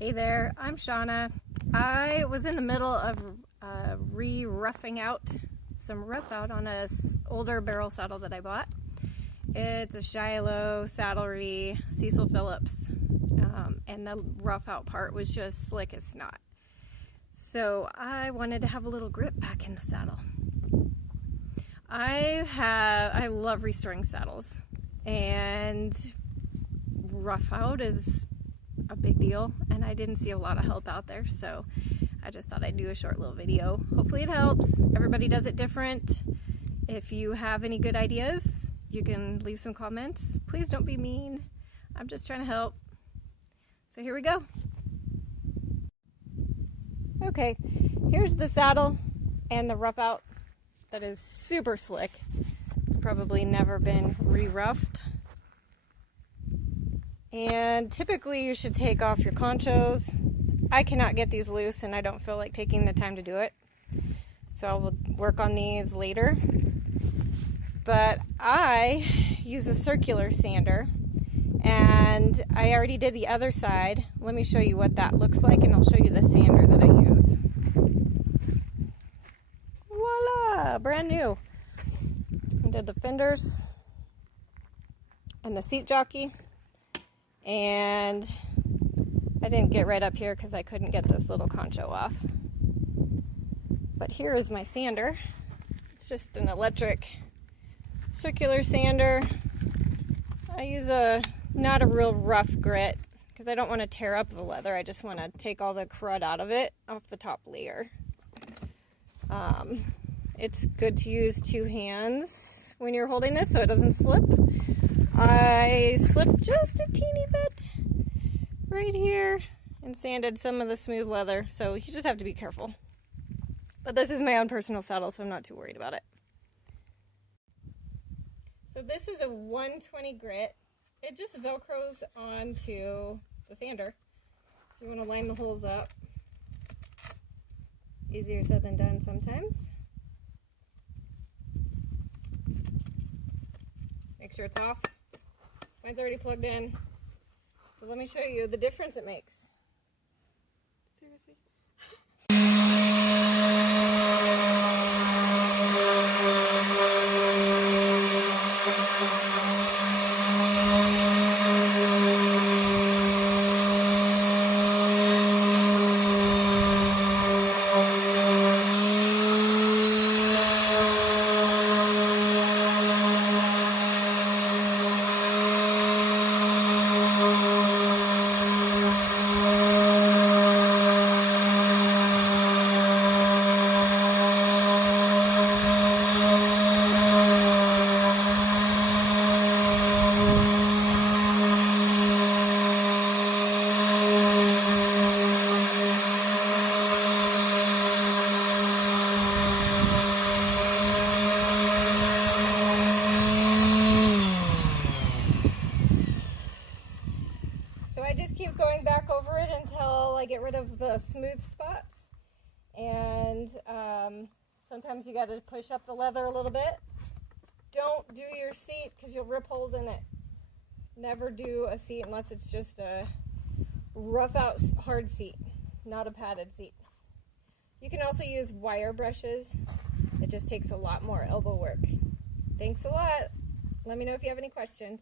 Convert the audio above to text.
Hey there, I'm Shauna. I was in the middle of roughing out some rough out on a older barrel saddle that I bought. It's a Shiloh Saddlery Cecil Phillips, and the rough out part was just slick as snot. So I wanted to have a little grip back in the saddle. I love restoring saddles, and rough out is a big deal, and I didn't see a lot of help out there, so I just thought I'd do a short little video. Hopefully it helps. Everybody does it different. If you have any good ideas, you can leave some comments. Please don't be mean. I'm just trying to help. So here we go. Okay, here's the saddle and the rough out that is super slick. It's probably never been re-roughed. And typically you should take off your conchos. I cannot get these loose and I don't feel like taking the time to do it. So I'll work on these later. But I use a circular sander, and I already did the other side. Let me show you what that looks like, and I'll show you the sander that I use. Voila! Brand new. I did the fenders and the seat jockey. And I didn't get right up here because I couldn't get this little concho off. But here is my sander. It's just an electric circular sander. I use not a real rough grit because I don't want to tear up the leather. I just want to take all the crud out of it off the top layer. It's good to use two hands when you're holding this so it doesn't slip. I slipped just a teeny bit right here and sanded some of the smooth leather, so you just have to be careful. But this is my own personal saddle, so I'm not too worried about it. So this is a 120 grit. It just velcros onto the sander. So you want to line the holes up. Easier said than done sometimes. Make sure it's off. Mine's already plugged in. So let me show you the difference it makes. Seriously? So I just keep going back over it until I get rid of the smooth spots. And sometimes you got to push up the leather a little bit. Don't do your seat because you'll rip holes in it. Never do a seat unless it's just a rough out hard seat, not a padded seat. You can also use wire brushes. It just takes a lot more elbow work. Thanks a lot. Let me know if you have any questions.